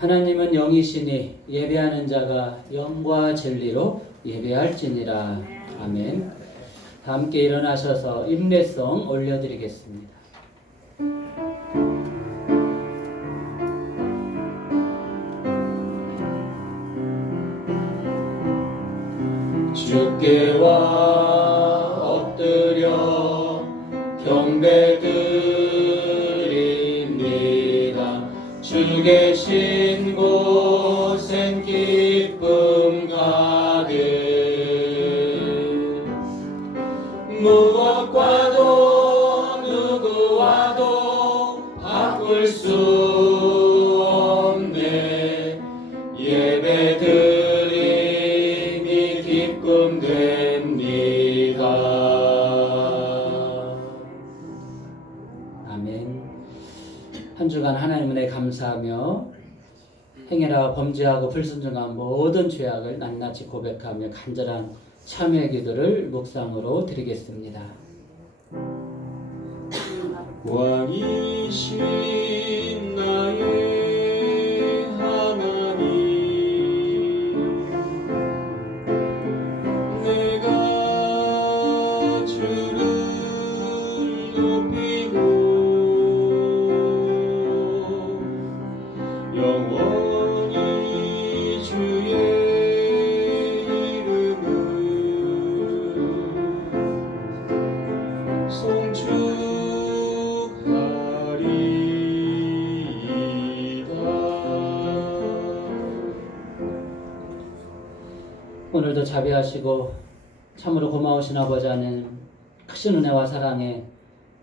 하나님은 영이시니 예배하는 자가 영과 진리로 예배할지니라. 아멘. 다 함께 일어나셔서 임례성 올려드리겠습니다. 주께와 엎드려 경배드립니다. 주 계신 곳엔 기쁨 가득. 무엇과도 누구와도 바꿀 수 없네. 예배드림이 기쁨 됩니다. 아멘. 한 주간 하나님 은혜 감사하며 행해라 범죄하고 불순종한 모든 죄악을 낱낱이 고백하며 간절한 참회 기도를 묵상으로 드리겠습니다. 왕이신 나의 하나님, 내가 주를 높이고 영원히 주의 이름을 오늘도 자비하시고 참으로 고마우신 아버지 하나님, 크신 은혜와 사랑에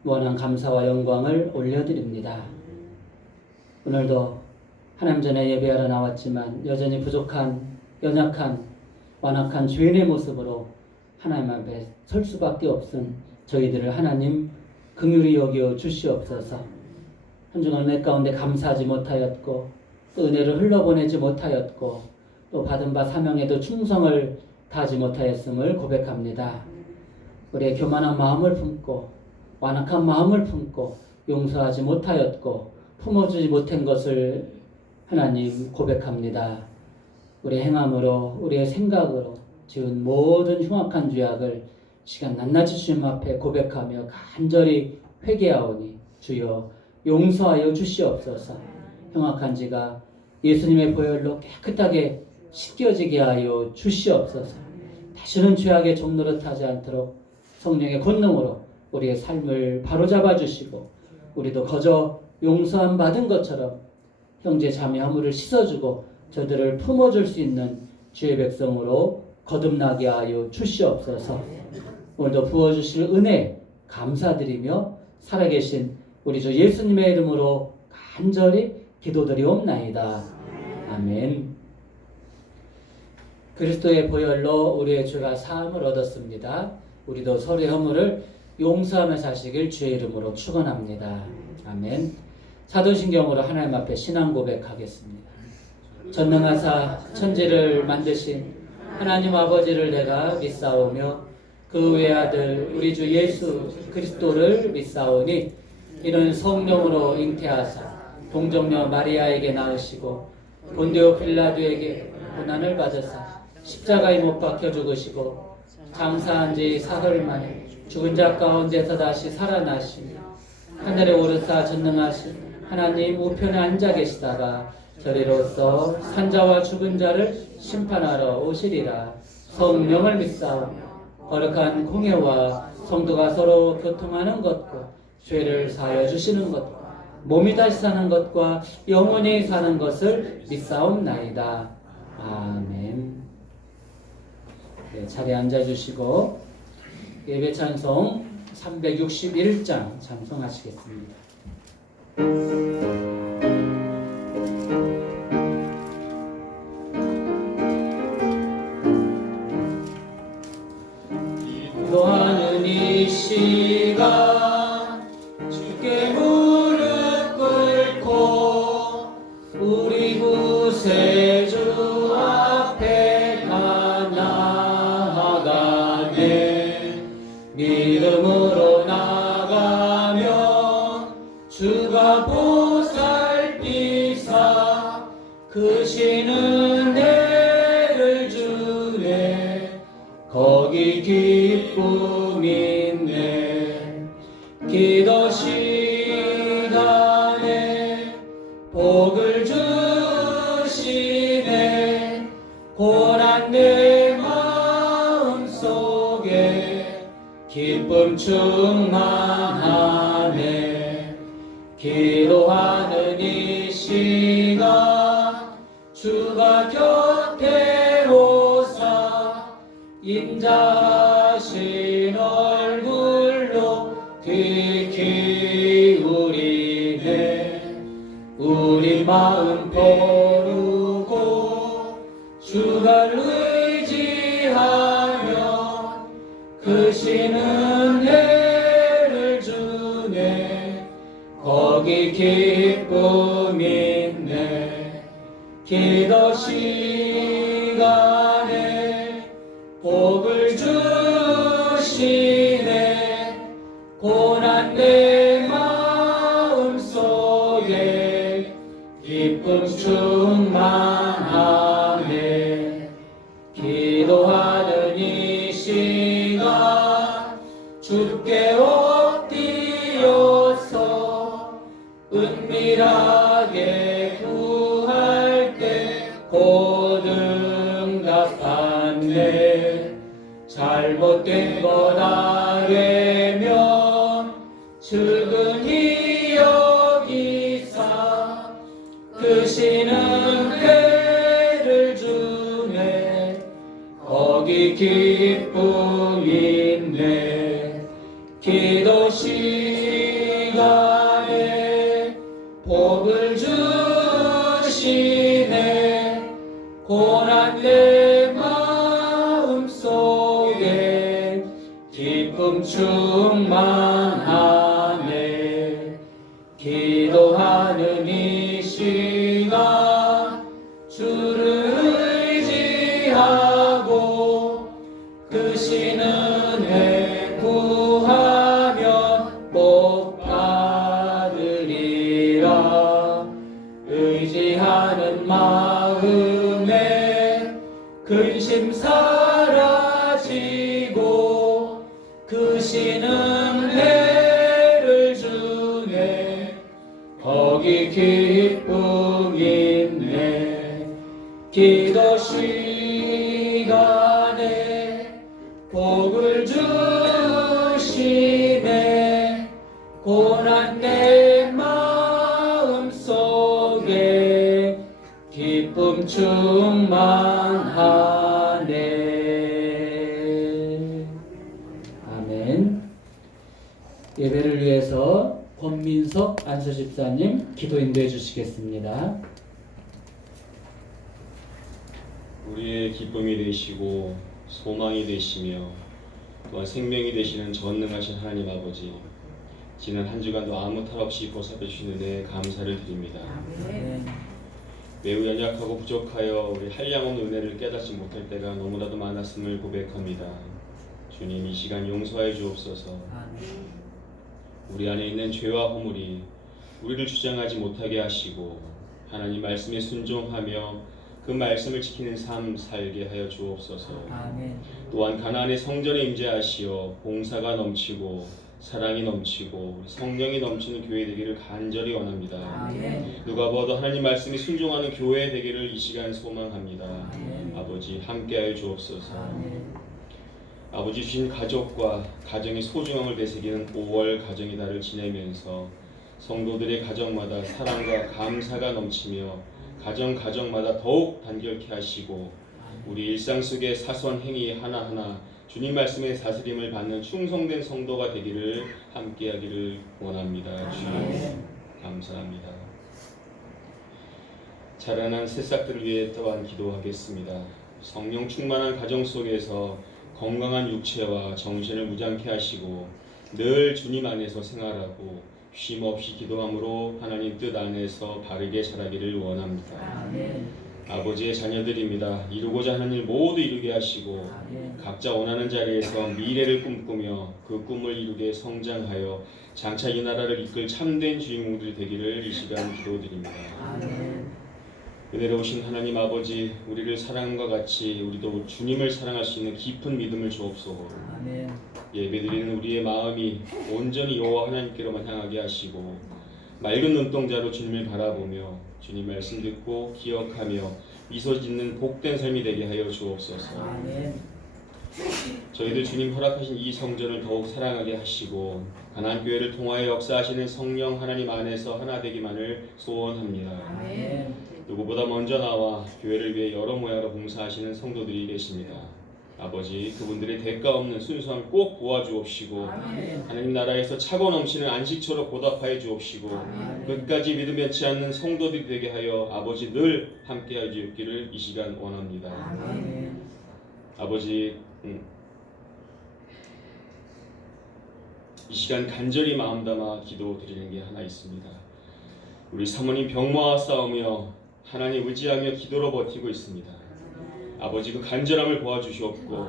무한한 감사와 영광을 올려드립니다. 오늘도 하나님 전에 예배하러 나왔지만 여전히 부족한, 연약한, 완악한 죄인의 모습으로 하나님 앞에 설 수밖에 없은 저희들을 하나님 긍휼히 여겨 주시옵소서. 한 주간 은혜 가운데 감사하지 못하였고 또 은혜를 흘러보내지 못하였고 또 받은 바 사명에도 충성을 다하지 못하였음을 고백합니다. 우리의 교만한 마음을 품고 완악한 마음을 품고 용서하지 못하였고 품어주지 못한 것을 하나님 고백합니다. 우리의 행함으로 우리의 생각으로 지은 모든 흉악한 죄악을 시간 낱낱이 주님 앞에 고백하며 간절히 회개하오니 주여 용서하여 주시옵소서. 흉악한 지가 예수님의 보혈로 깨끗하게 씻겨지게 하여 주시옵소서. 다시는 죄악의 종노릇하지 않도록 성령의 권능으로 우리의 삶을 바로잡아 주시고 우리도 거저 용서함 받은 것처럼 형제 자매 허물을 씻어주고 저들을 품어줄 수 있는 주의 백성으로 거듭나게 하여 주시옵소서. 오늘도 부어주실 은혜 감사드리며 살아계신 우리 주 예수님의 이름으로 간절히 기도드리옵나이다. 아멘. 그리스도의 보혈로 우리의 죄가 사함을 얻었습니다. 우리도 서로의 허물을 용서하며 사시길 주의 이름으로 축원합니다. 아멘. 사도신경으로 하나님 앞에 신앙 고백하겠습니다. 전능하사 천지를 만드신 하나님 아버지를 내가 믿사오며 그 외아들 우리 주 예수 그리스도를 믿사오니 이는 성령으로 잉태하사 동정녀 마리아에게 낳으시고 본디오 필라도에게 고난을 받으사 십자가에 못 박혀 죽으시고 장사한 지 사흘 만에 죽은 자 가운데서 다시 살아나시며 하늘에 오르사 전능하신 하나님 우편에 앉아 계시다가 저리로서 산자와 죽은 자를 심판하러 오시리라. 성령을 믿사오며 거룩한 공예와 성도가 서로 교통하는 것과 죄를 사하여 주시는 것과 몸이 다시 사는 것과 영원히 사는 것을 믿사옵나이다. 아멘. 네, 자리에 앉아주시고 예배 찬송 361장 찬송하시겠습니다. 기도하는 이 시간 주께 무릎 꿇고 우리 구세주 앞에 다 나아가네. 믿음으로 나가며 주가 보살피사 크신 은혜를 주네 거기 기쁨 있네 기도 시간에 복을 주시네 고난 내 마음속에 기쁨 충만하네 기도하는 이 시간 주가 곁에 오사 인자하신 얼굴로 귀 기울이네 우리 마음 포르고 주를 의지하며 크신 은혜를 주네 거기 기쁨 있네 기도 시간에 복을 주시네 고난 내 마음속에 기쁨 충만하네 기도하는 이 시간 주께 엎드려서 은밀하게 구할 때 곧 응답받네 잘못된 것 알면 측은히 여기사 크신 은혜를 주네 거기 기쁨 있네 기도 시간에 복을 주시네 고난 내 마음속에 기쁨 충만하네 기도하는 이 시간 주를 의지하고 크신 은혜 구하면 복 받으리라 의지하는 마음에 근심 사라지고 크신 은혜를 주네 거기 기쁨 있네 기도 시간에 복을 주시네 고난 내 마음속에 기쁨 충만하네 아멘. 예배를 위해서 권민석 안수집사님 기도 인도해 주시겠습니다. 우리의 기쁨이 되시고 소망이 되시며 또한 생명이 되시는 전능하신 하나님 아버지 지난 한 주간도 아무 탈 없이 보살펴 주신 은혜에 감사를 드립니다. 아멘. 매우 연약하고 부족하여 우리 한량없는 은혜를 깨닫지 못할 때가 너무나도 많았음을 고백합니다. 주님 이 시간 용서하여 주옵소서. 아멘. 우리 안에 있는 죄와 허물이 우리를 주장하지 못하게 하시고 하나님 말씀에 순종하며 그 말씀을 지키는 삶 살게 하여 주옵소서. 아멘. 또한 가나안의 성전에 임재하시어 봉사가 넘치고 사랑이 넘치고 성령이 넘치는 교회 되기를 간절히 원합니다. 아멘. 누가 봐도 하나님 말씀에 순종하는 교회 되기를 이 시간 소망합니다. 아멘. 아버지 함께하여 주옵소서. 아멘. 아버지 주신 가족과 가정의 소중함을 되새기는 5월 가정의 달을 지내면서 성도들의 가정마다 사랑과 감사가 넘치며 가정마다 더욱 단결케 하시고 우리 일상 속의 사소한 행위 하나하나 주님 말씀의 다스림을 받는 충성된 성도가 되기를 함께하기를 원합니다. 주여 감사합니다. 자라난 새싹들을 위해 또한 기도하겠습니다. 성령 충만한 가정 속에서 건강한 육체와 정신을 무장케 하시고 늘 주님 안에서 생활하고 쉼없이 기도함으로 하나님 뜻 안에서 바르게 자라기를 원합니다. 아멘. 아버지의 자녀들입니다. 이루고자 하는 일 모두 이루게 하시고 아멘. 각자 원하는 자리에서 미래를 꿈꾸며 그 꿈을 이루게 성장하여 장차 이 나라를 이끌 참된 주인공들이 되기를 이 시간 기도드립니다. 아멘. 은혜로우신 하나님 아버지, 우리를 사랑함과 같이 우리도 주님을 사랑할 수 있는 깊은 믿음을 주옵소서. 아멘. 예배드리는 우리의 마음이 온전히 여호와 하나님께로만 향하게 하시고 맑은 눈동자로 주님을 바라보며 주님 말씀 듣고 기억하며 미소 짓는 복된 삶이 되게 하여 주옵소서. 아멘. 저희들 주님 허락하신 이 성전을 더욱 사랑하게 하시고 가나안 교회를 통하여 역사하시는 성령 하나님 안에서 하나 되기만을 소원합니다. 아멘. 누구보다 먼저 나와 교회를 위해 여러 모양으로 봉사하시는 성도들이 계십니다. 아버지, 그분들의 대가 없는 순수함 꼭 도와주옵시고 하나님 나라에서 차고 넘치는 안식처로 보답하여 주옵시고 끝까지 믿음 변치 않는 성도들이 되게 하여 아버지 늘 함께하여 주옵기를 이 시간 원합니다. 아버지, 이 시간 간절히 마음 담아 기도 드리는 게 하나 있습니다. 우리 사모님 병마와 싸우며 하나님 의지하며 기도로 버티고 있습니다. 아버지, 그 간절함을 보아주시옵고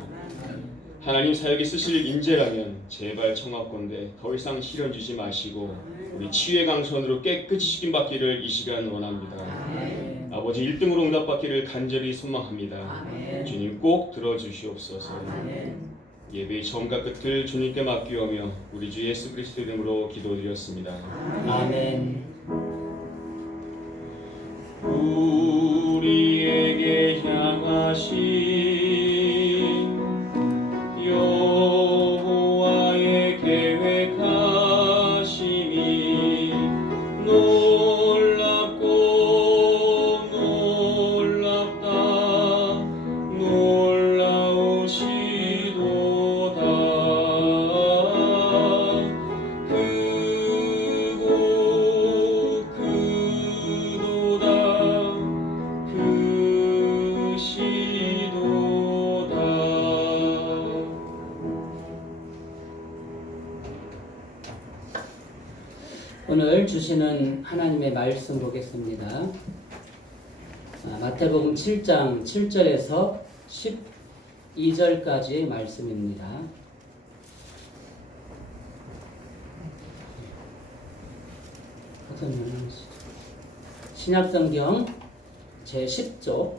하나님 사역에 쓰실 인재라면 제발 청하건대 더 이상 시련 주지 마시고 우리 치유의 강선으로 깨끗이 씻김받기를 이 시간 원합니다. 아버지 1등으로 응답받기를 간절히 소망합니다. 주님 꼭 들어주시옵소서. 예배의 처음과 끝을 주님께 맡기오며 우리 주 예수 그리스도 이름으로 기도드렸습니다. 아멘. 우리에게 향하신 여호와의 계획하심이 놀랍고 놀랍다 놀라우시도다. 크고 크도다 크시도다. 오늘 주시는 하나님의 말씀 보겠습니다. 마태복음 7장 7절에서 12절까지의 말씀입니다. 신약성경 제10조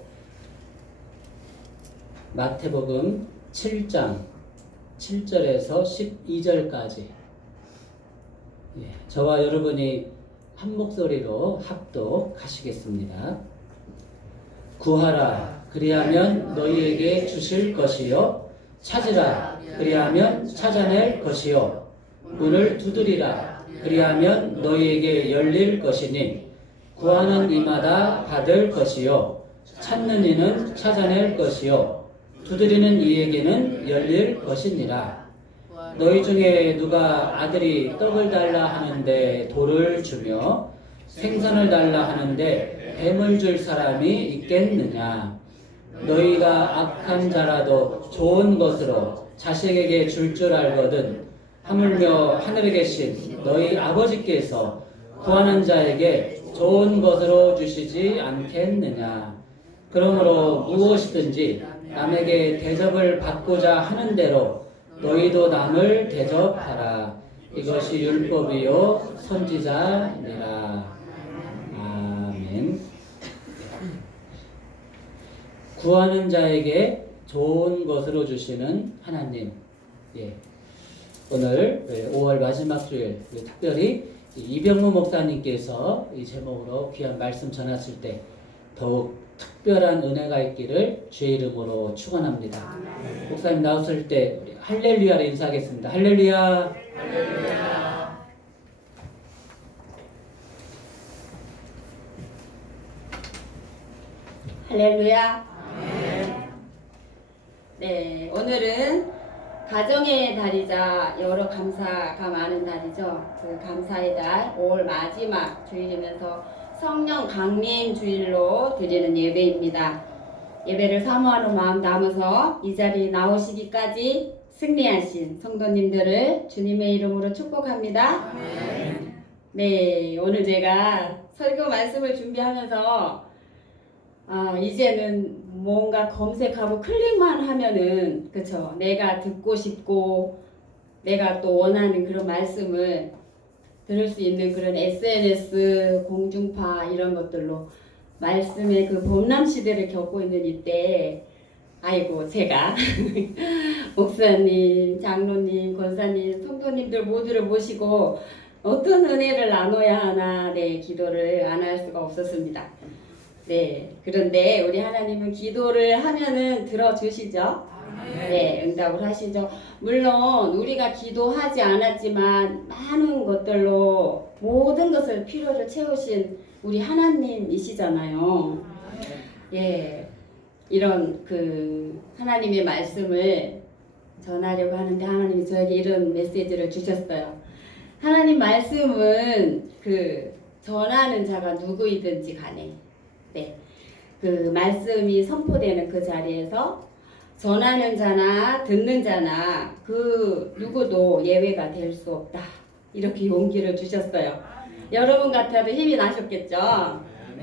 마태복음 7장 7절에서 12절까지 저와 여러분이 한 목소리로 합독하시겠습니다. 구하라 그리하면 너희에게 주실 것이요 찾으라 그리하면 찾아낼 것이요 문을 두드리라 그리하면 너희에게 열릴 것이니 구하는 이마다 받을 것이요 찾는 이는 찾아낼 것이요 두드리는 이에게는 열릴 것이니라. 너희 중에 누가 아들이 떡을 달라 하는데 돌을 주며 생선을 달라 하는데 뱀을 줄 사람이 있겠느냐. 너희가 악한 자라도 좋은 것으로 자식에게 줄 알거든 하물며 하늘에 계신 너희 아버지께서 구하는 자에게 좋은 것으로 주시지 않겠느냐. 그러므로 무엇이든지 남에게 대접을 받고자 하는 대로 너희도 남을 대접하라. 이것이 율법이요 선지자니라. 아멘. 구하는 자에게 좋은 것으로 주시는 하나님. 오늘 5월 마지막 주일 특별히 이병무 목사님께서 이 제목으로 귀한 말씀 전했을 때 더욱 특별한 은혜가 있기를 주의 이름으로 축원합니다. 목사님 나오실 때 우리 할렐루야를 인사하겠습니다. 할렐루야. 할렐루야. 할렐루야. 네, 오늘은 가정의 달이자 여러 감사가 많은 달이죠. 그 감사의 달 5월 마지막 주일이면서 성령 강림 주일로 드리는 예배입니다. 예배를 사모하는 마음 담아서 이 자리에 나오시기까지 승리하신 성도님들을 주님의 이름으로 축복합니다. 네, 오늘 제가 설교 말씀을 준비하면서 이제는 뭔가 검색하고 클릭만 하면은 그쵸, 내가 듣고 싶고 내가 또 원하는 그런 말씀을 들을 수 있는 그런 SNS 공중파 이런 것들로 말씀의 그 봄남 시대를 겪고 있는 이때, 아이고 제가 목사님, 장로님, 권사님, 성도님들 모두를 모시고 어떤 은혜를 나눠야 하나, 네, 기도를 안 할 수가 없었습니다. 네, 그런데 우리 하나님은 기도를 하면은 들어주시죠. 네, 응답을 하시죠. 물론 우리가 기도하지 않았지만 많은 것들로 모든 것을 필요를 채우신 우리 하나님이시잖아요. 예, 이런 그 하나님의 말씀을 전하려고 하는데 하나님이 저에게 이런 메시지를 주셨어요. 하나님 말씀은 그 전하는 자가 누구이든지 간에, 네, 그 말씀이 선포되는 그 자리에서 전하는 자나 듣는 자나 그 누구도 예외가 될 수 없다. 이렇게 용기를 주셨어요. 여러분 같아도 힘이 나셨겠죠?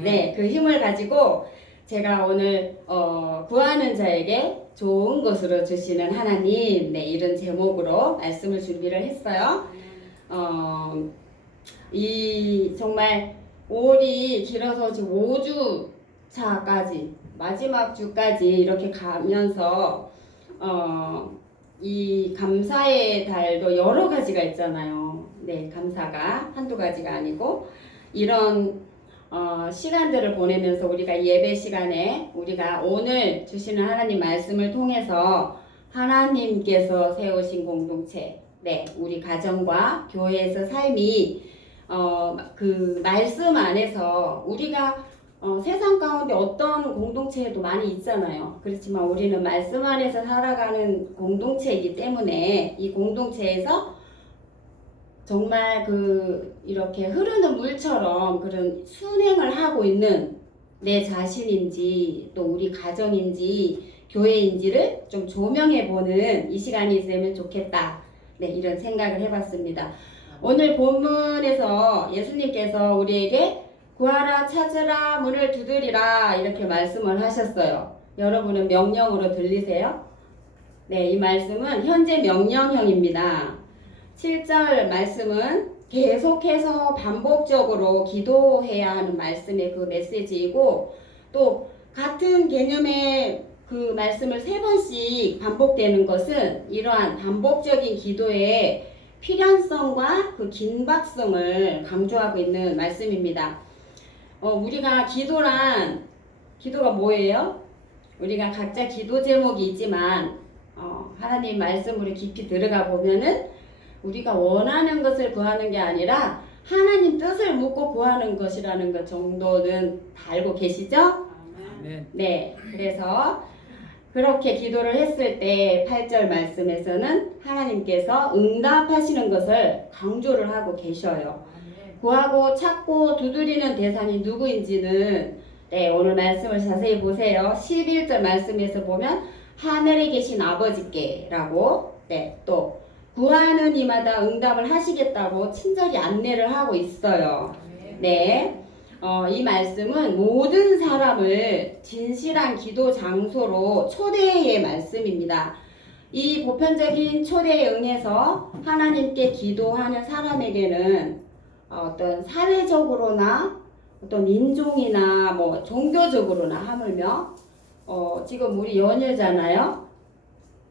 네, 그 힘을 가지고 제가 오늘 구하는 자에게 좋은 것으로 주시는 하나님, 네, 이런 제목으로 말씀을 준비를 했어요. 이 정말 5월이 길어서 지금 5주 차까지 마지막 주까지 이렇게 가면서 이 감사의 달도 여러 가지가 있잖아요. 네, 감사가 한두 가지가 아니고 이런 시간들을 보내면서 우리가 예배 시간에 우리가 오늘 주시는 하나님 말씀을 통해서 하나님께서 세우신 공동체, 네, 우리 가정과 교회에서 삶이 그 말씀 안에서 우리가 세상 가운데 어떤 공동체도 많이 있잖아요. 그렇지만 우리는 말씀 안에서 살아가는 공동체이기 때문에 이 공동체에서 정말 그 이렇게 흐르는 물처럼 그런 순행을 하고 있는 내 자신인지 또 우리 가정인지 교회인지를 좀 조명해 보는 이 시간이 되면 좋겠다. 네, 이런 생각을 해봤습니다. 오늘 본문에서 예수님께서 우리에게 구하라, 찾으라, 문을 두드리라 이렇게 말씀을 하셨어요. 여러분은 명령으로 들리세요? 네, 이 말씀은 현재 명령형입니다. 7절 말씀은 계속해서 반복적으로 기도해야 하는 말씀의 그 메시지이고 또 같은 개념의 그 말씀을 3번씩 반복되는 것은 이러한 반복적인 기도의 필연성과 그 긴박성을 강조하고 있는 말씀입니다. 우리가 기도가 뭐예요? 우리가 각자 기도 제목이 있지만 하나님 말씀으로 깊이 들어가 보면은 우리가 원하는 것을 구하는 게 아니라 하나님 뜻을 묻고 구하는 것이라는 것 정도는 다 알고 계시죠? 네, 그래서 그렇게 기도를 했을 때 8절 말씀에서는 하나님께서 응답하시는 것을 강조를 하고 계셔요. 구하고 찾고 두드리는 대상이 누구인지는 네, 오늘 말씀을 자세히 보세요. 11절 말씀에서 보면 하늘에 계신 아버지께라고 네, 또 구하는 이마다 응답을 하시겠다고 친절히 안내를 하고 있어요. 네, 이 말씀은 모든 사람을 진실한 기도 장소로 초대의 말씀입니다. 이 보편적인 초대에 응해서 하나님께 기도하는 사람에게는 어떤 사회적으로나 어떤 인종이나 뭐 종교적으로나 하물며 지금 우리 연휴잖아요.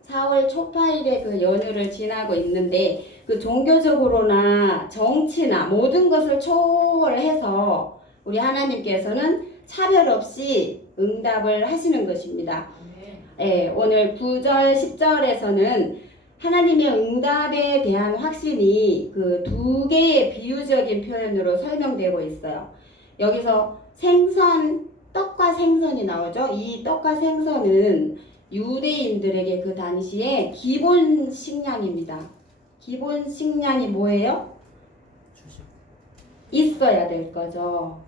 4월 초파일에 그 연휴를 지나고 있는데 그 종교적으로나 정치나 모든 것을 초월해서 우리 하나님께서는 차별 없이 응답을 하시는 것입니다. 네, 오늘 9절 10절에서는 하나님의 응답에 대한 확신이 그 2개의 비유적인 표현으로 설명되고 있어요. 여기서 생선, 떡과 생선이 나오죠. 이 떡과 생선은 유대인들에게 그 당시에 기본 식량입니다. 기본 식량이 뭐예요? 있어야 될 거죠.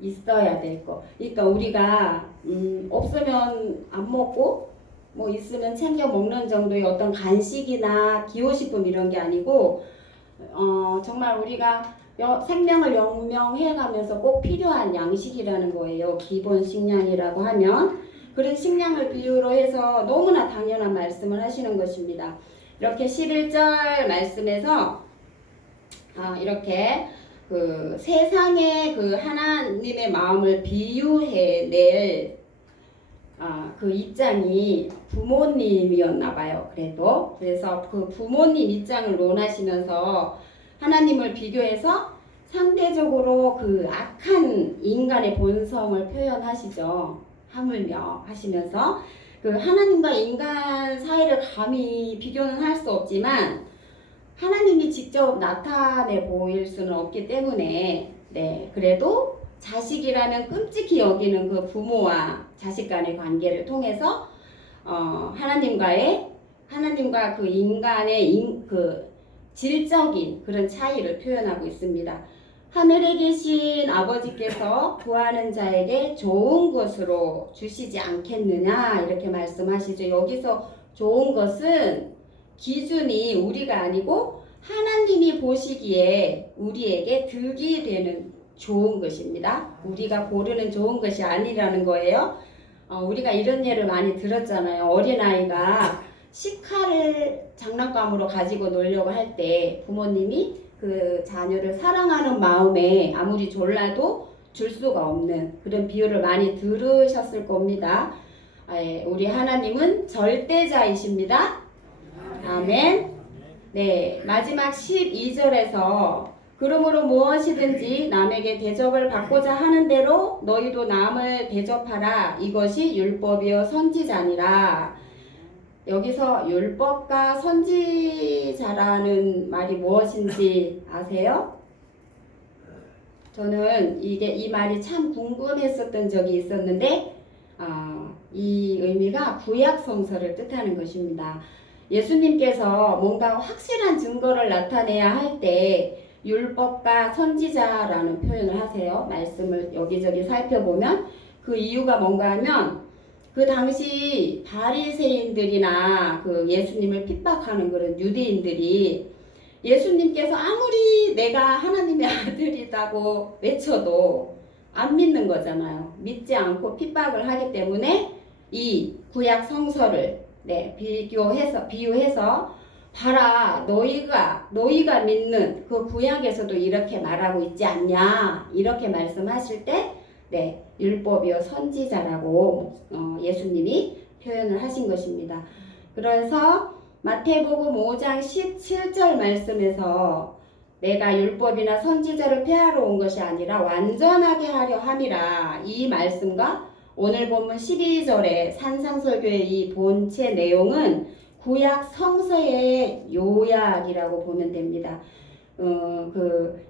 있어야 될 거. 그러니까 우리가 없으면 안 먹고 뭐 있으면 챙겨 먹는 정도의 어떤 간식이나 기호식품 이런 게 아니고 정말 우리가 생명을 영명해 가면서 꼭 필요한 양식이라는 거예요. 기본 식량이라고 하면 그런 식량을 비유로 해서 너무나 당연한 말씀을 하시는 것입니다. 이렇게 11절 말씀에서 이렇게 그 세상의 그 하나님의 마음을 비유해낼 그 입장이 부모님이었나 봐요. 그래서 그 부모님 입장을 논하시면서 하나님을 비교해서 상대적으로 그 악한 인간의 본성을 표현하시죠. 하물며 하시면서 그 하나님과 인간 사이를 감히 비교는 할 수 없지만 하나님이 직접 나타내 보일 수는 없기 때문에 그래도 자식이라면 끔찍히 여기는 그 부모와 자식 간의 관계를 통해서 하나님과 그 인간의 그 질적인 그런 차이를 표현하고 있습니다. 하늘에 계신 아버지께서 구하는 자에게 좋은 것으로 주시지 않겠느냐 이렇게 말씀하시죠. 여기서 좋은 것은 기준이 우리가 아니고 하나님이 보시기에 우리에게 득이 되는 좋은 것입니다. 우리가 고르는 좋은 것이 아니라는 거예요. 우리가 이런 예를 많이 들었잖아요. 어린아이가 식칼을 장난감으로 가지고 놀려고 할 때 부모님이 그 자녀를 사랑하는 마음에 아무리 졸라도 줄 수가 없는 그런 비유를 많이 들으셨을 겁니다. 우리 하나님은 절대자이십니다. 아멘. 네, 마지막 12절에서 그러므로 무엇이든지 남에게 대접을 받고자 하는 대로 너희도 남을 대접하라. 이것이 율법이요 선지자니라. 여기서 율법과 선지자라는 말이 무엇인지 아세요? 저는 이 말이 참 궁금했었던 적이 있었는데 이 의미가 구약 성서를 뜻하는 것입니다. 예수님께서 뭔가 확실한 증거를 나타내야 할 때 율법과 선지자라는 표현을 하세요. 말씀을 여기저기 살펴보면 그 이유가 뭔가 하면 그 당시 바리새인들이나 그 예수님을 핍박하는 그런 유대인들이 예수님께서 아무리 내가 하나님의 아들이라고 외쳐도 안 믿는 거잖아요. 믿지 않고 핍박을 하기 때문에 이 구약 성서를 비유해서 봐라 너희가 믿는 그 구약에서도 이렇게 말하고 있지 않냐 이렇게 말씀하실 때 율법이요 선지자라고 예수님이 표현을 하신 것입니다. 그래서 마태복음 5장 17절 말씀에서 내가 율법이나 선지자를 폐하러 온 것이 아니라 완전하게 하려 함이라 이 말씀과 오늘 본문 12절의 산상설교의 이 본체 내용은 구약 성서의 요약이라고 보면 됩니다.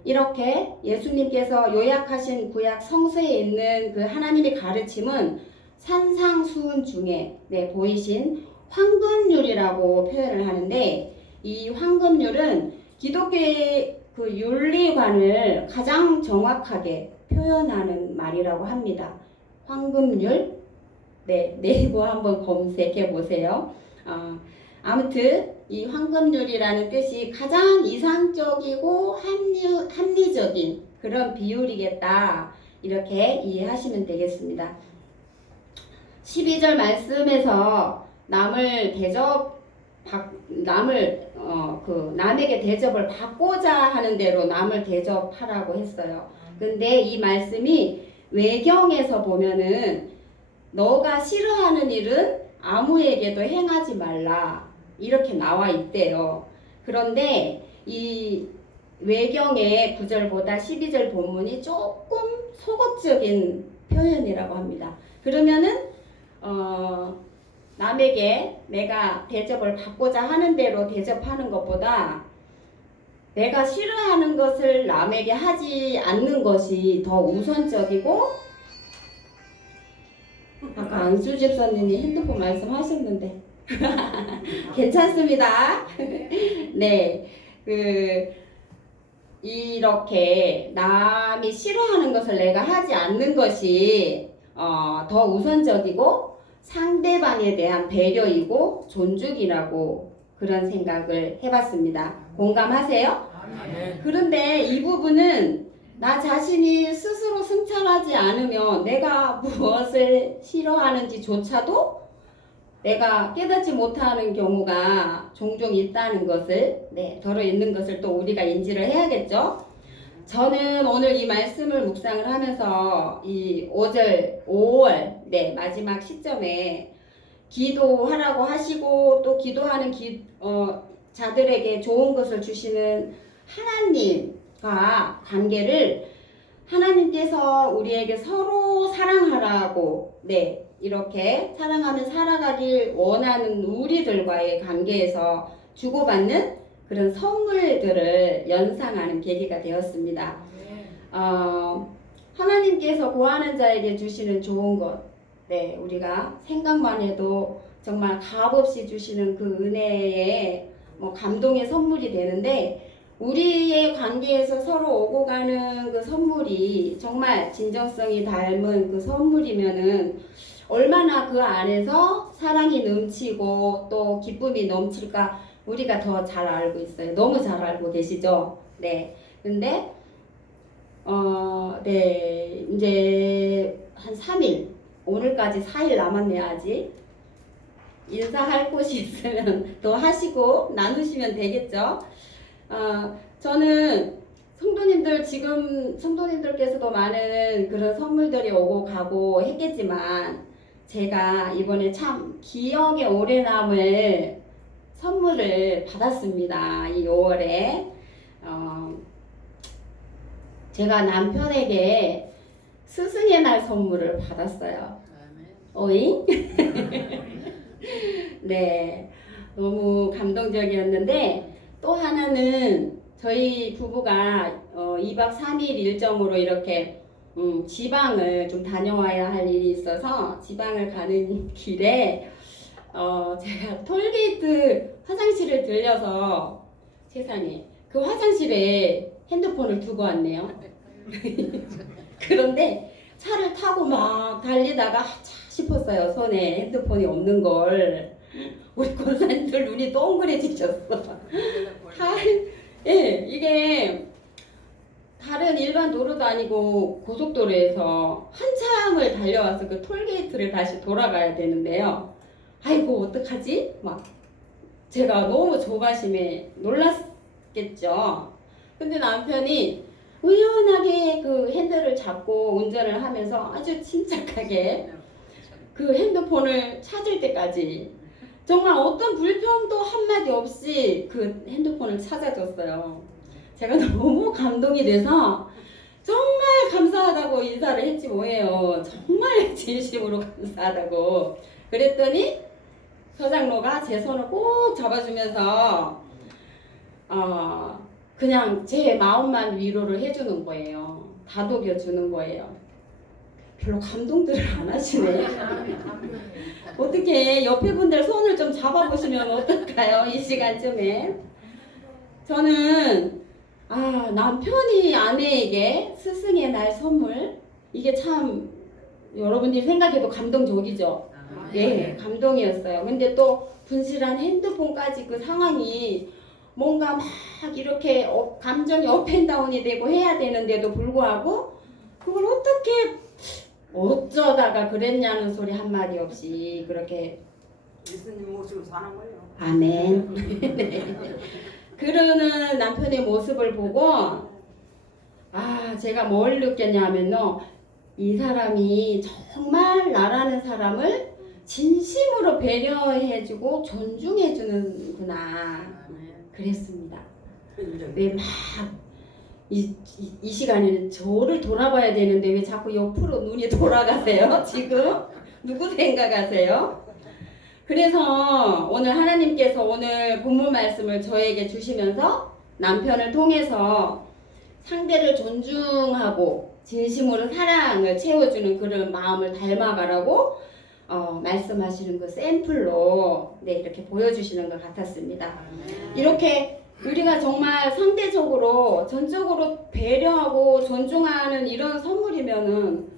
이렇게 예수님께서 요약하신 구약 성서에 있는 그 하나님의 가르침은 산상수훈 중에 보이신 황금률이라고 표현을 하는데 이 황금률은 기독교의 그 윤리관을 가장 정확하게 표현하는 말이라고 합니다. 황금률? 네이버 한번 검색해 보세요. 아무튼 이 황금률이라는 뜻이 가장 이상적이고 합리적인 그런 비율이겠다 이렇게 이해하시면 되겠습니다. 12절 말씀에서 남에게 대접을 받고자 하는 대로 남을 대접하라고 했어요. 근데 이 말씀이 외경에서 보면은 너가 싫어하는 일은 아무에게도 행하지 말라 이렇게 나와 있대요. 그런데 이 외경의 9절보다 12절 본문이 조금 소극적인 표현이라고 합니다. 그러면은 남에게 내가 대접을 받고자 하는 대로 대접하는 것보다 내가 싫어하는 것을 남에게 하지 않는 것이 더 우선적이고 아까 안수 집사님이 핸드폰 말씀하셨는데 괜찮습니다. 이렇게 남이 싫어하는 것을 내가 하지 않는 것이 더 우선적이고 상대방에 대한 배려이고 존중이라고 그런 생각을 해봤습니다. 공감하세요? 그런데 이 부분은 나 자신이 스스로 승천하지 않으면 내가 무엇을 싫어하는지조차도 내가 깨닫지 못하는 경우가 종종 있다는 것을 들어있는 것을 또 우리가 인지를 해야겠죠. 저는 오늘 이 말씀을 묵상을 하면서 이 5월 네, 마지막 시점에 기도하라고 하시고 또 기도하는 자들에게 좋은 것을 주시는 하나님과 관계를 하나님께서 우리에게 서로 사랑하라고 네, 이렇게 사랑하며 살아가길 원하는 우리들과의 관계에서 주고받는 그런 선물들을 연상하는 계기가 되었습니다. 하나님께서 구하는 자에게 주시는 좋은 것, 네, 우리가 생각만 해도 정말 값없이 주시는 그 은혜의 감동의 선물이 되는데 우리의 관계에서 서로 오고 가는 그 선물이 정말 진정성이 닮은 그 선물이면은 얼마나 그 안에서 사랑이 넘치고 또 기쁨이 넘칠까 우리가 더 잘 알고 있어요. 너무 잘 알고 계시죠? 네. 근데 네, 이제 한 3일, 오늘까지 4일 남았네요, 아직. 인사할 곳이 있으면 또 하시고 나누시면 되겠죠? 저는 지금 성도님들께서도 많은 그런 선물들이 오고 가고 했겠지만, 제가 이번에 참 기억에 오래 남을 선물을 받았습니다. 이 5월에. 제가 남편에게 스승의 날 선물을 받았어요. 오잉? 네, 너무 감동적이었는데 또 하나는 저희 부부가 2박 3일 일정으로 이렇게 지방을 좀 다녀와야 할 일이 있어서 지방을 가는 길에 제가 톨게이트 화장실을 들려서 세상에 그 화장실에 핸드폰을 두고 왔네요. 그런데 차를 타고 막 달리다가 싶었어요. 손에 핸드폰이 없는 걸. 우리 권사님들 눈이 동그래지셨어. 예, 이게 다른 일반 도로도 아니고 고속도로에서 한참을 달려와서 그 톨게이트를 다시 돌아가야 되는데요. 아이고 어떡하지? 막 제가 너무 조바심에 놀랐겠죠. 근데 남편이 우연하게 그 핸들을 잡고 운전을 하면서 아주 침착하게 그 핸드폰을 찾을 때까지 정말 어떤 불평도 한마디 없이 그 핸드폰을 찾아줬어요. 제가 너무 감동이 돼서 정말 감사하다고 인사를 했지 뭐예요. 정말 진심으로 감사하다고 그랬더니 서장로가 제 손을 꼭 잡아주면서 그냥 제 마음만 위로를 해주는 거예요. 다독여주는 거예요. 별로 감동들을 안 하시네. 어떻게 옆에 분들 손을 좀 잡아보시면 어떨까요? 이 시간쯤에. 저는 남편이 아내에게 스승의 날 선물, 이게 참 여러분들이 생각해도 감동적이죠. 네, 감동이었어요. 근데 또 분실한 핸드폰까지 그 상황이 뭔가 막 이렇게 감정이 업앤다운이 되고 해야 되는데도 불구하고 그걸 어떻게 어쩌다가 그랬냐는 소리 한마디 없이 그렇게 예수님 모습으로 사는 거예요. 아멘. 네. 그러는 남편의 모습을 보고 제가 뭘 느꼈냐면요, 이 사람이 정말 나라는 사람을 진심으로 배려해주고 존중해주는구나 그랬습니다. 왜 막 이 시간에는 저를 돌아봐야 되는데 왜 자꾸 옆으로 눈이 돌아가세요? 지금 누구 생각하세요? 그래서 오늘 하나님께서 오늘 본문 말씀을 저에게 주시면서 남편을 통해서 상대를 존중하고 진심으로 사랑을 채워주는 그런 마음을 닮아가라고 말씀하시는 그 샘플로 이렇게 보여주시는 것 같았습니다. 이렇게 우리가 정말 상대적으로 전적으로 배려하고 존중하는 이런 선물이면은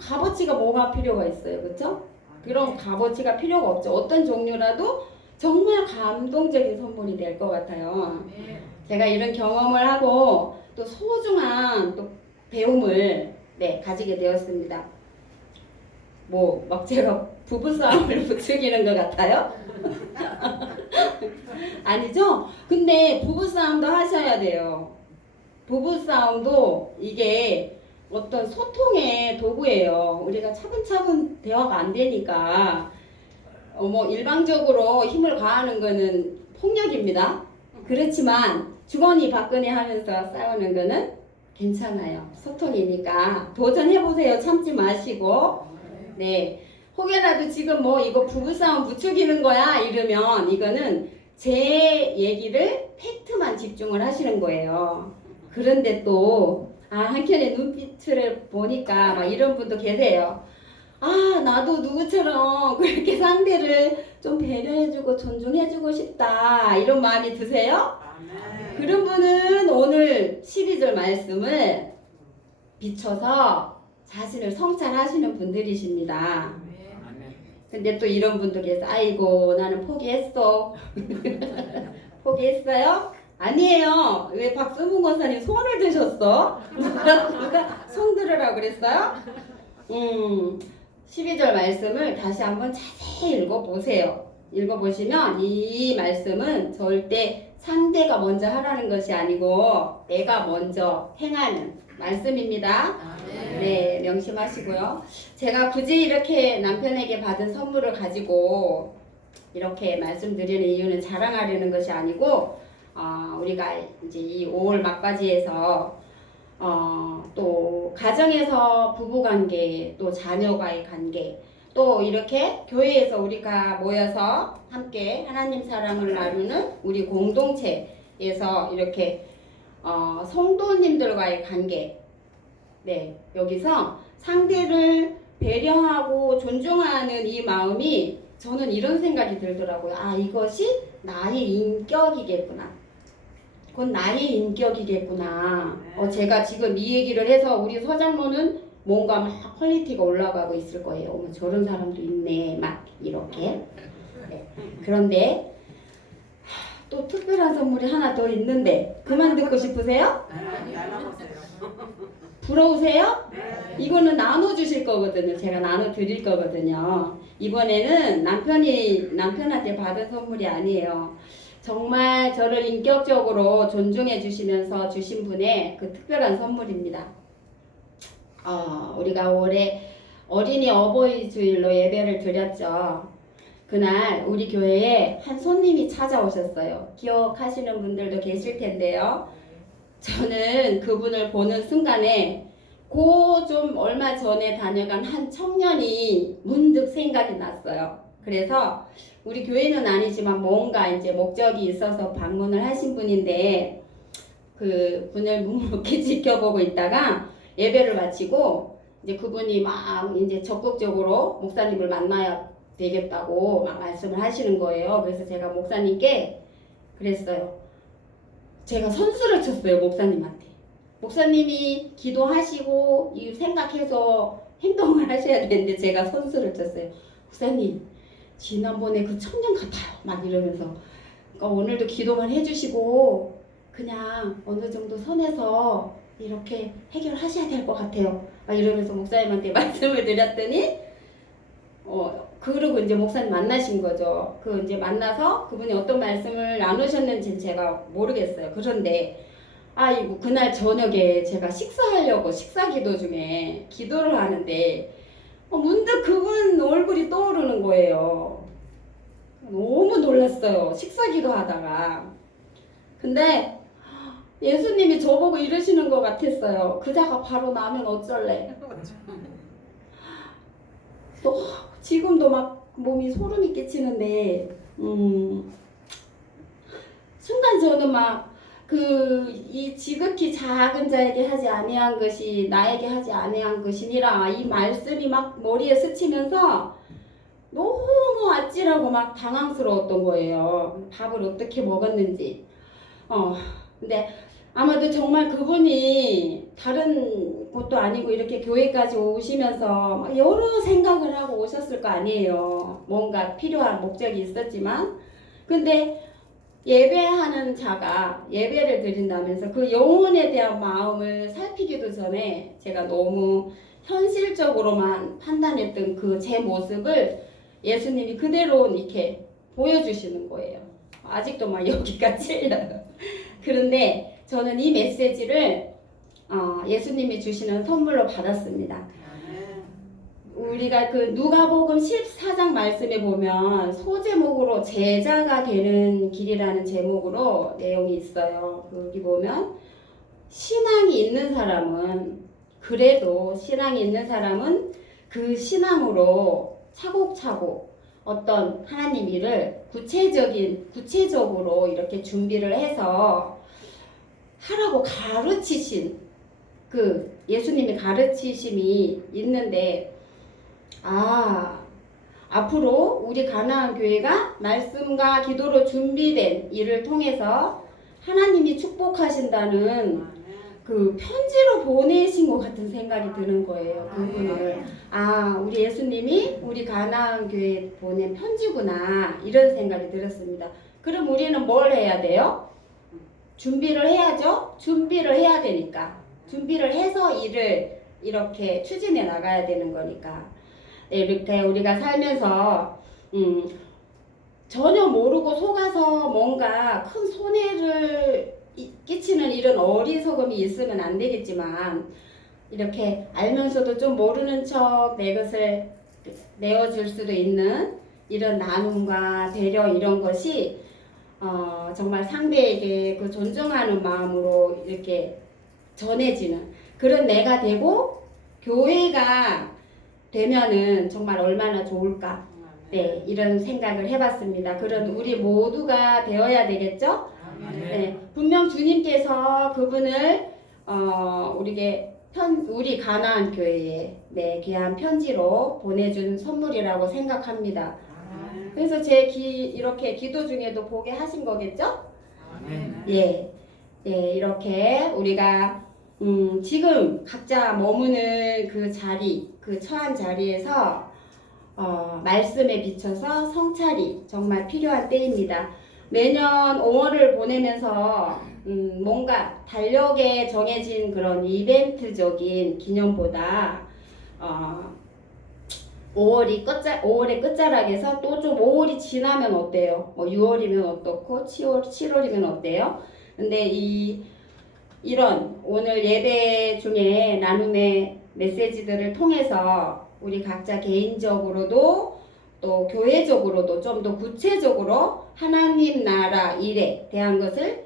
값어치가 뭐가 필요가 있어요, 그렇죠? 그런 값어치가 필요가 없죠. 어떤 종류라도 정말 감동적인 선물이 될 것 같아요. 제가 이런 경험을 하고 또 소중한 또 배움을 가지게 되었습니다. 막 제가 부부싸움을 부추기는 것 같아요? 아니죠? 근데 부부싸움도 하셔야 돼요. 부부싸움도 이게 어떤 소통의 도구예요. 우리가 차분차분 대화가 안 되니까 뭐 일방적으로 힘을 가하는 거는 폭력입니다. 그렇지만 주거니 받거니 하면서 싸우는 거는 괜찮아요. 소통이니까 도전해보세요. 참지 마시고. 네. 혹여라도 지금 뭐 이거 부부싸움 부추기는 거야 이러면 이거는 제 얘기를 팩트만 집중을 하시는 거예요. 그런데 또 한켠에 눈빛을 보니까 막 이런 분도 계세요. 나도 누구처럼 그렇게 상대를 좀 배려해주고 존중해주고 싶다 이런 마음이 드세요? 아멘. 그런 분은 오늘 12절 말씀을 비춰서 자신을 성찰하시는 분들이십니다. 근데 또 이런 분도 계세요. 아이고 나는 포기했어. 포기했어요? 아니에요. 왜 박수문 권사님 손을 드셨어? 누가 손 들으라고 그랬어요? 12절 말씀을 다시 한번 자세히 읽어보세요. 읽어보시면 이 말씀은 절대 상대가 먼저 하라는 것이 아니고 내가 먼저 행하는 말씀입니다. 네, 명심하시고요. 제가 굳이 이렇게 남편에게 받은 선물을 가지고 이렇게 말씀드리는 이유는 자랑하려는 것이 아니고 우리가 이제 이 5월 막바지에서 또 가정에서 부부관계, 또 자녀와의 관계, 또 이렇게 교회에서 우리가 모여서 함께 하나님 사랑을 나누는 우리 공동체에서 이렇게 성도님들과의 관계, 네, 여기서 상대를 배려하고 존중하는 이 마음이 저는 이런 생각이 들더라고요. 이것이 나의 인격이겠구나. 그건 나의 인격이겠구나. 제가 지금 이 얘기를 해서 우리 서장로는 뭔가 막 퀄리티가 올라가고 있을 거예요. 어머, 저런 사람도 있네. 막 이렇게. 네. 그런데 또 특별한 선물이 하나 더 있는데 그만 듣고 싶으세요? 나눠보세요. 부러우세요? 이거는 나눠주실 거거든요. 제가 나눠드릴 거거든요. 이번에는 남편한테 받은 선물이 아니에요. 정말 저를 인격적으로 존중해 주시면서 주신 분의 그 특별한 선물입니다. 우리가 올해 어린이 어버이 주일로 예배를 드렸죠. 그날 우리 교회에 한 손님이 찾아오셨어요. 기억하시는 분들도 계실 텐데요. 저는 그분을 보는 순간에 좀 얼마 전에 다녀간 한 청년이 문득 생각이 났어요. 그래서 우리 교회는 아니지만 뭔가 이제 목적이 있어서 방문을 하신 분인데 그 분을 묵묵히 지켜보고 있다가 예배를 마치고 이제 그분이 막 이제 적극적으로 목사님을 만나야 되겠다고 막 말씀을 하시는 거예요. 그래서 제가 목사님께 그랬어요. 제가 선수를 쳤어요, 목사님한테. 목사님이 기도하시고 이 생각해서 행동을 하셔야 되는데 제가 선수를 쳤어요. 목사님, 지난번에 그 청년 같아요. 막 이러면서. 그러니까 오늘도 기도만 해주시고 그냥 어느 정도 선에서 이렇게 해결하셔야 될 것 같아요. 막 이러면서 목사님한테 말씀을 드렸더니 그러고 이제 목사님 만나신 거죠. 그 이제 만나서 그분이 어떤 말씀을 나누셨는지는 제가 모르겠어요. 그런데 그날 저녁에 제가 식사하려고 식사 기도 중에 기도를 하는데 문득 그분 얼굴이 떠오르는 거예요. 너무 놀랐어요. 식사 기도하다가. 근데 예수님이 저보고 이러시는 것 같았어요. 그자가 바로 나면 어쩔래? 또 지금도 막 몸이 소름이 끼치는데 순간 저는 막 이 지극히 작은 자에게 하지 아니한 것이 나에게 하지 아니한 것이니라 이 말씀이 막 머리에 스치면서 너무 아찔하고 막 당황스러웠던 거예요. 밥을 어떻게 먹었는지. 근데 아마도 정말 그분이 다른 곳도 아니고 이렇게 교회까지 오시면서 막 여러 생각을 하고 오셨을 거 아니에요. 뭔가 필요한 목적이 있었지만. 근데 예배하는 자가 예배를 드린다면서 그 영혼에 대한 마음을 살피기도 전에 제가 너무 현실적으로만 판단했던 그 제 모습을 예수님이 그대로 이렇게 보여주시는 거예요. 아직도 막 여기가 찔려요. 그런데 저는 이 메시지를 예수님이 주시는 선물로 받았습니다. 우리가 그 누가복음 14장 말씀에 보면 소제목으로 제자가 되는 길이라는 제목으로 내용이 있어요. 거기 보면 신앙이 있는 사람은 그 신앙으로 차곡차곡 어떤 하나님 일을 구체적으로 이렇게 준비를 해서 하라고 가르치신 그 예수님이 가르치심이 있는데 앞으로 우리 가나안 교회가 말씀과 기도로 준비된 일을 통해서 하나님이 축복하신다는 그 편지로 보내신 것 같은 생각이 드는 거예요. 그분을 우리 예수님이 우리 가나안 교회에 보낸 편지구나 이런 생각이 들었습니다. 그럼 우리는 뭘 해야 돼요? 준비를 해야죠. 준비를 해야 되니까 준비를 해서 일을 이렇게 추진해 나가야 되는 거니까 이렇게 우리가 살면서 전혀 모르고 속아서 뭔가 큰 손해를 끼치는 이런 어리석음이 있으면 안 되겠지만 이렇게 알면서도 좀 모르는 척 내 것을 내어줄 수도 있는 이런 나눔과 배려 이런 것이 정말 상대에게 그 존중하는 마음으로 이렇게 전해지는 그런 내가 되고 교회가 되면은 정말 얼마나 좋을까. 네, 이런 생각을 해봤습니다. 그런 우리 모두가 되어야 되겠죠? 네, 분명 주님께서 그분을 우리 가나안 교회에 귀한 편지로 보내준 선물이라고 생각합니다. 그래서 이렇게 기도 중에도 보게 하신 거겠죠? 예, 이렇게 우리가 지금 각자 머무는 그 자리, 그 처한 자리에서 말씀에 비춰서 성찰이 정말 필요한 때입니다. 매년 5월을 보내면서 뭔가 달력에 정해진 그런 이벤트적인 기념보다 5월의 끝자락에서 또 좀 5월이 지나면 어때요? 6월이면 어떻고 7월이면 어때요? 근데 이런 오늘 예배 중에 나눔의 메시지들을 통해서 우리 각자 개인적으로도 또 교회적으로도 좀 더 구체적으로 하나님 나라 일에 대한 것을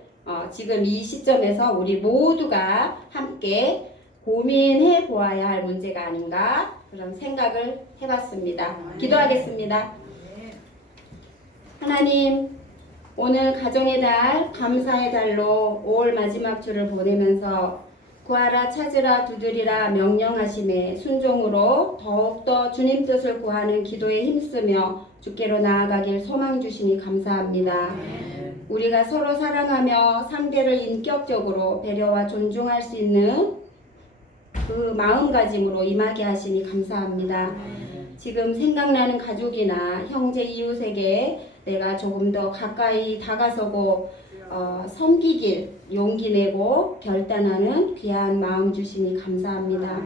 지금 이 시점에서 우리 모두가 함께 고민해 보아야 할 문제가 아닌가 그런 생각을 해봤습니다. 기도하겠습니다. 하나님, 오늘 가정의 달, 감사의 달로 5월 마지막 주를 보내면서 구하라 찾으라 두드리라 명령하심에 순종으로 더욱더 주님 뜻을 구하는 기도에 힘쓰며 주께로 나아가길 소망 주시니 감사합니다. 우리가 서로 사랑하며 상대를 인격적으로 배려와 존중할 수 있는 그 마음가짐으로 임하게 하시니 감사합니다. 지금 생각나는 가족이나 형제 이웃에게 내가 조금 더 가까이 다가서고 섬기길 용기 내고 결단하는 귀한 마음 주시니 감사합니다.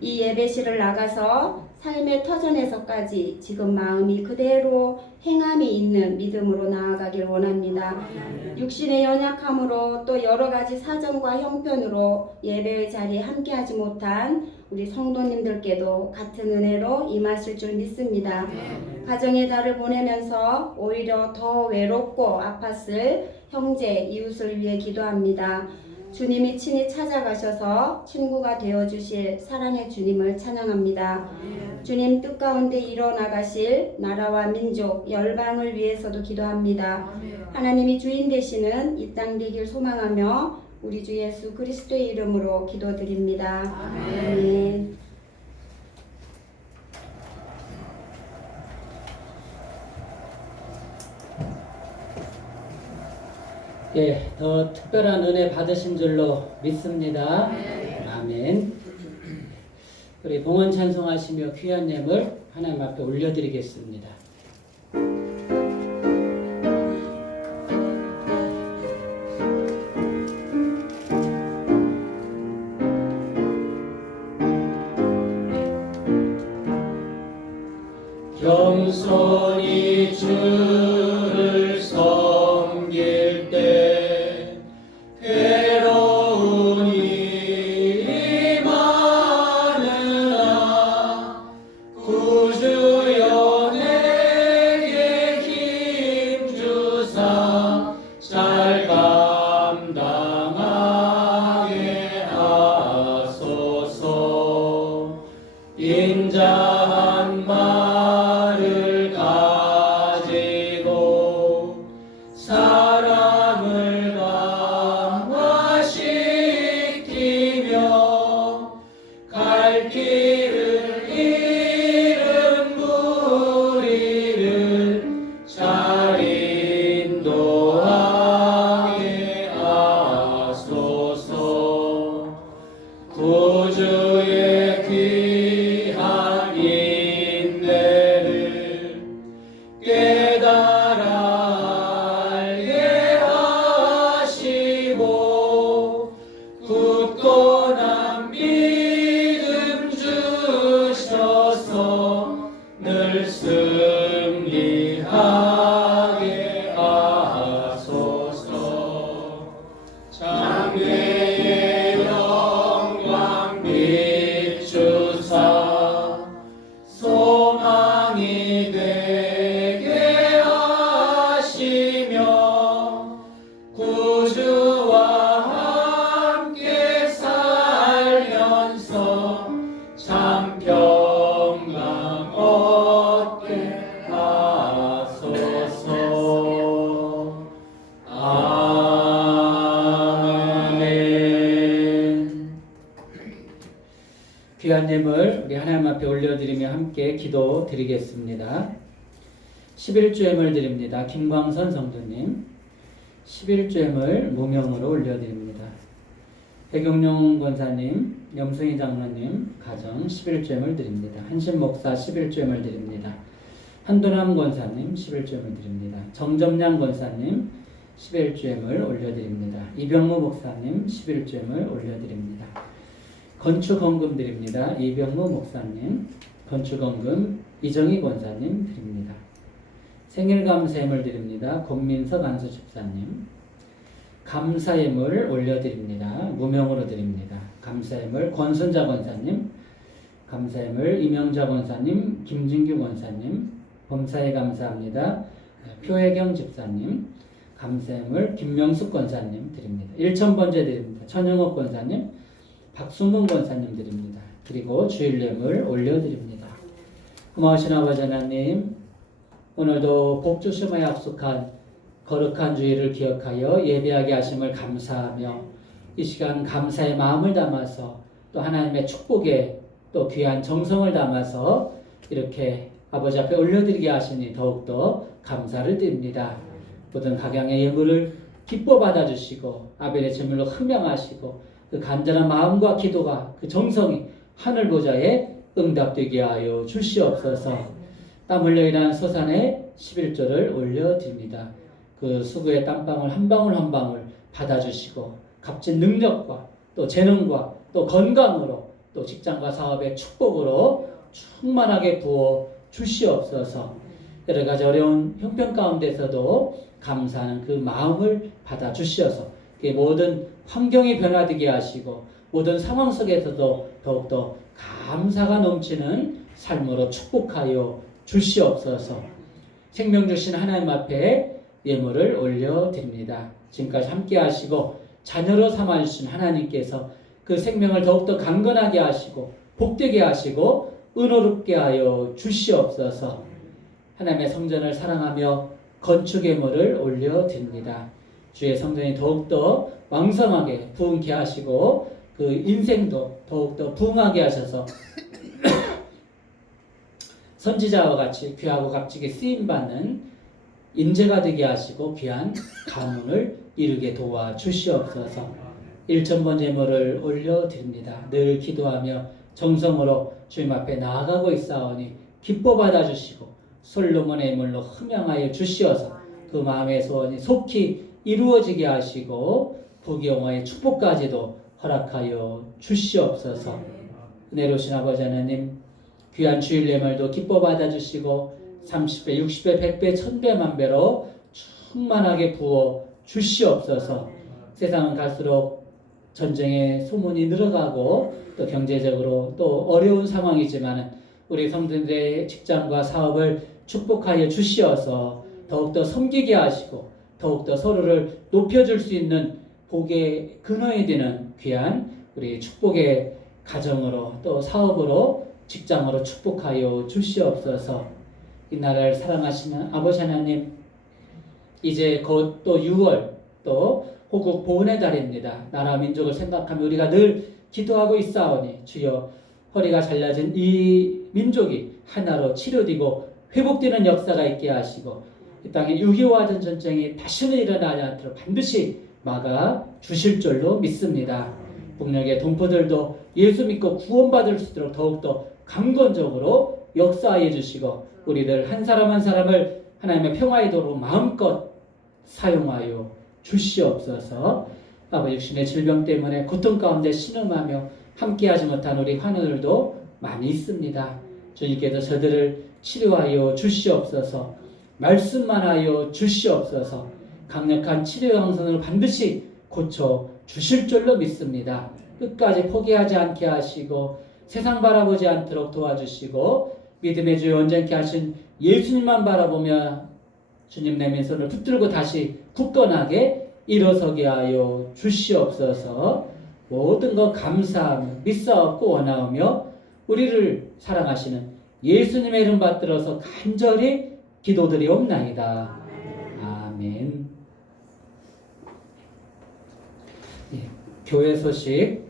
이 예배실을 나가서 삶의 터전에서까지 지금 마음이 그대로 행함이 있는 믿음으로 나아가길 원합니다. 육신의 연약함으로 또 여러 가지 사정과 형편으로 예배의 자리에 함께하지 못한 우리 성도님들께도 같은 은혜로 임하실 줄 믿습니다. 가정의 달을 보내면서 오히려 더 외롭고 아팠을 형제, 이웃을 위해 기도합니다. 주님이 친히 찾아가셔서 친구가 되어주실 사랑의 주님을 찬양합니다. 주님 뜻 가운데 이뤄나가실 나라와 민족, 열방을 위해서도 기도합니다. 하나님이 주인 되시는 이 땅 되길 소망하며 우리 주 예수 그리스도의 이름으로 기도드립니다. 아멘. 예, 더 특별한 은혜 받으신 줄로 믿습니다. 아멘. 우리 봉헌 찬송하시며 귀한 예물 하나님 앞에 올려드리겠습니다. 겸손히 주를 섬길 때 괴로운 권사님을 우리 하나님 앞에 올려드리며 함께 기도 드리겠습니다. 11주엠을 드립니다. 김광선 성도님 11주엠을 무명으로 올려드립니다. 백용룡 권사님, 염승희 장로님 가정 11주엠을 드립니다. 한신 목사 11주엠을 드립니다. 한도남 권사님 11주엠을 드립니다. 정점량 권사님 11주엠을 올려드립니다. 이병무 목사님 11주엠을 올려드립니다. 건축헌금 드립니다. 이병무 목사님 건축헌금 이정희 권사님 드립니다. 생일감사예물 드립니다. 권민석 안수 집사님 감사예물 올려드립니다. 무명으로 드립니다. 감사예물 권순자 권사님, 감사예물 이명자 권사님, 김진규 권사님, 범사에 감사합니다. 표혜경 집사님, 감사예물 김명숙 권사님 드립니다. 1000번째 드립니다. 천영옥 권사님, 박순문 권사님 드립니다. 그리고 주일예물 올려드립니다. 고마우신 아버지 하나님, 오늘도 복 주심을 약속한 거룩한 주일을 기억하여 예배하게 하심을 감사하며 이 시간 감사의 마음을 담아서 또 하나님의 축복에 또 귀한 정성을 담아서 이렇게 아버지 앞에 올려드리게 하시니 더욱더 감사를 드립니다. 모든 각양의 예물을 기뻐 받아주시고 아벨의 제물로 흠양하시고 그 간절한 마음과 기도가 그 정성이 하늘 보좌에 응답되게 하여 주시옵소서. 땀 흘려 일한 소산의 11조를 올려드립니다. 그 수고의 땀방울 한 방울 한 방울 받아주시고 값진 능력과 또 재능과 또 건강으로 또 직장과 사업의 축복으로 충만하게 부어 주시옵소서. 여러 가지 어려운 형편 가운데서도 감사하는 그 마음을 받아 주시어서 모든 환경이 변화되게 하시고 모든 상황 속에서도 더욱더 감사가 넘치는 삶으로 축복하여 주시옵소서. 생명 주신 하나님 앞에 예물을 올려드립니다. 지금까지 함께 하시고 자녀로 삼아주신 하나님께서 그 생명을 더욱더 강건하게 하시고 복되게 하시고 은혜롭게 하여 주시옵소서. 하나님의 성전을 사랑하며 건축 예물을 올려드립니다. 주의 성전이 더욱더 왕성하게 부흥케 하시고 그 인생도 더욱더 부흥하게 하셔서 선지자와 같이 귀하고 값지게 쓰임받는 인재가 되게 하시고 귀한 가문을 이루게 도와 주시옵소서. 1000번 예물을 올려드립니다. 늘 기도하며 정성으로 주님 앞에 나아가고 있사오니 기뻐 받아주시고 솔로몬의 예물로 흠양하여 주시어서 그 마음의 소원이 속히 이루어지게 하시고 부귀영화의 축복까지도 허락하여 주시옵소서. 은혜로우신 아버지 하나님, 귀한 주일 예물도 기뻐 받아주시고 30배, 60배, 100배, 1000배, 만배로 충만하게 부어 주시옵소서. 세상은 갈수록 전쟁의 소문이 늘어가고 또 경제적으로 또 어려운 상황이지만 우리 성도들의 직장과 사업을 축복하여 주시어서 더욱더 섬기게 하시고 더욱더 서로를 높여줄 수 있는 복의 근원이 되는 귀한 우리 축복의 가정으로 또 사업으로 직장으로 축복하여 주시옵소서. 이 나라를 사랑하시는 아버지 하나님, 이제 곧 또 6월 또 호국 보훈의 달입니다. 나라 민족을 생각하며 우리가 늘 기도하고 있사오니 주여 허리가 잘라진 이 민족이 하나로 치료되고 회복되는 역사가 있게 하시고 이 땅에 6.25 하던 전쟁이 다시는 일어나지 않도록 반드시 막아 주실 줄로 믿습니다. 북녘의 동포들도 예수 믿고 구원받을 수 있도록 더욱더 강건적으로 역사해 주시고 우리들 한 사람 한 사람을 하나님의 평화의 도로 마음껏 사용하여 주시옵소서. 아버지, 육신의 질병 때문에 고통 가운데 신음하며 함께하지 못한 우리 환우들도 많이 있습니다. 주님께서 저들을 치료하여 주시옵소서. 말씀만 하여 주시옵소서. 강력한 치료 양선으로 반드시 고쳐 주실 줄로 믿습니다. 끝까지 포기하지 않게 하시고 세상 바라보지 않도록 도와주시고 믿음의 주 온전케 하신 예수님만 바라보며 주님 내민 손을 붙들고 다시 굳건하게 일어서게 하여 주시옵소서. 모든 것 감사하며 믿사옵고 원하오며 우리를 사랑하시는 예수님의 이름 받들어서 간절히 기도드리옵나이다. 아멘. 예, 교회 소식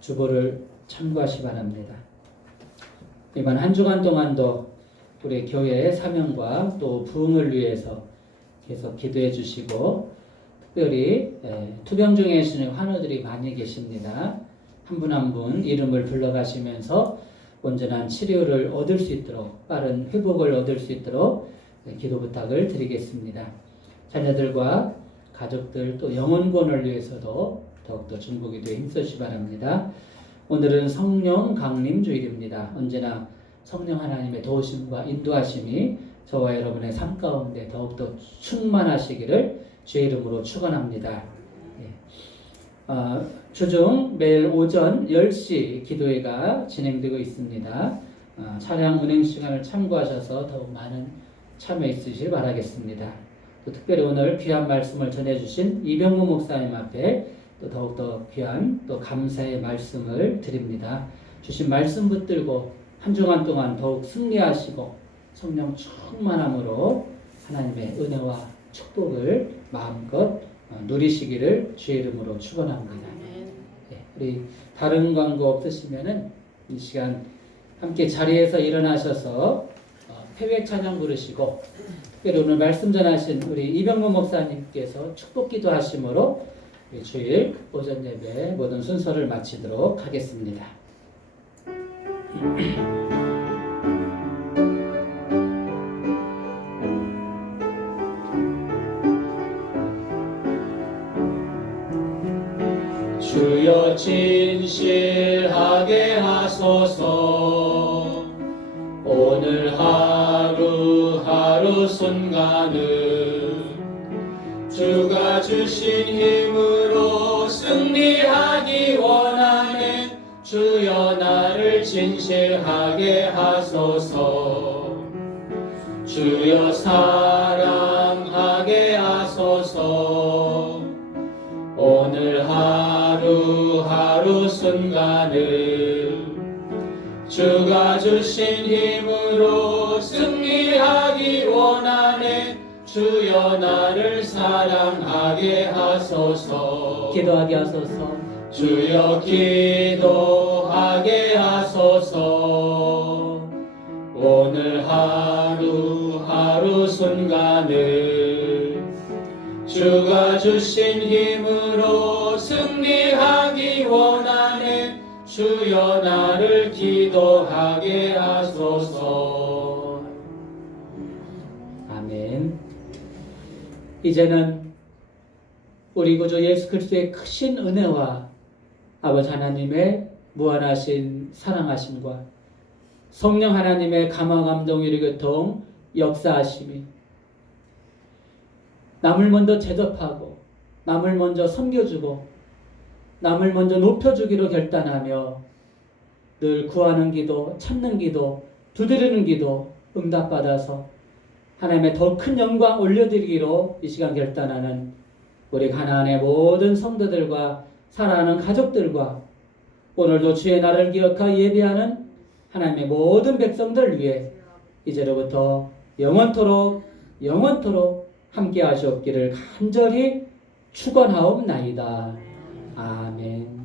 주보를 참고하시 바랍니다. 이번 한 주간 동안도 우리 교회의 사명과 또 부흥을 위해서 계속 기도해 주시고, 특별히 투병 중에 계시는 환우들이 많이 계십니다. 한 분 한 분 이름을 불러가시면서 온전한 치료를 얻을 수 있도록, 빠른 회복을 얻을 수 있도록 기도 부탁을 드리겠습니다. 자녀들과 가족들 또 영혼권을 위해서도 더욱더 중보기도에 힘쓰시 바랍니다. 오늘은 성령 강림 주일입니다. 언제나 성령 하나님의 도우심과 인도하심이 저와 여러분의 삶 가운데 더욱더 충만하시기를 주의 이름으로 축원합니다. 주중 매일 오전 10시 기도회가 진행되고 있습니다. 차량 운행 시간을 참고하셔서 더욱 많은 참여 있으시길 바라겠습니다. 또 특별히 오늘 귀한 말씀을 전해주신 이병무 목사님 앞에 또 더욱더 귀한 또 감사의 말씀을 드립니다. 주신 말씀 붙들고 한 주간 동안 더욱 승리하시고 성령 충만함으로 하나님의 은혜와 축복을 마음껏 누리시기를 주의 이름으로 축원합니다. 우리 다른 광고 없으시면은 이 시간 함께 자리에서 일어나셔서 패백 찬양 부르시고, 특별히 오늘 말씀 전하신 우리 이병무 목사님께서 축복 기도하심으로 주일 오전 예배 모든 순서를 마치도록 하겠습니다. 주여 진실하게 하소서. 오늘 하루하루 순간을 주가 주신 힘으로 승리하기 원하는 주여 나를 진실하게 하소서. 주여 사랑하게 하소서. 오늘 하루하루 순간을 주가 주신 힘으로 승리하기 원하는 주여 나를 사랑하게 하소서. 기도하게 하소서. 주여 기도하게 하소서. 오늘 하루하루 순간을 주가 주신 힘으로 승리하기 원하는 주여 나를 기도하게 하소서. 아멘. 이제는 우리 구주 예수 그리스도의 크신 은혜와 아버지 하나님의 무한하신 사랑하심과 성령 하나님의 감화 감동 위로 교통 역사하심이 남을 먼저 제접하고 남을 먼저 섬겨주고 남을 먼저 높여주기로 결단하며 늘 구하는 기도, 찾는 기도, 두드리는 기도 응답받아서 하나님의 더 큰 영광 올려드리기로 이 시간 결단하는 우리 가나안의 모든 성도들과 사랑하는 가족들과 오늘도 주의 날을 기억하여 예배하는 하나님의 모든 백성들을 위해 이제로부터 영원토록 함께 하시옵기를 간절히 축원하옵나이다. 아멘.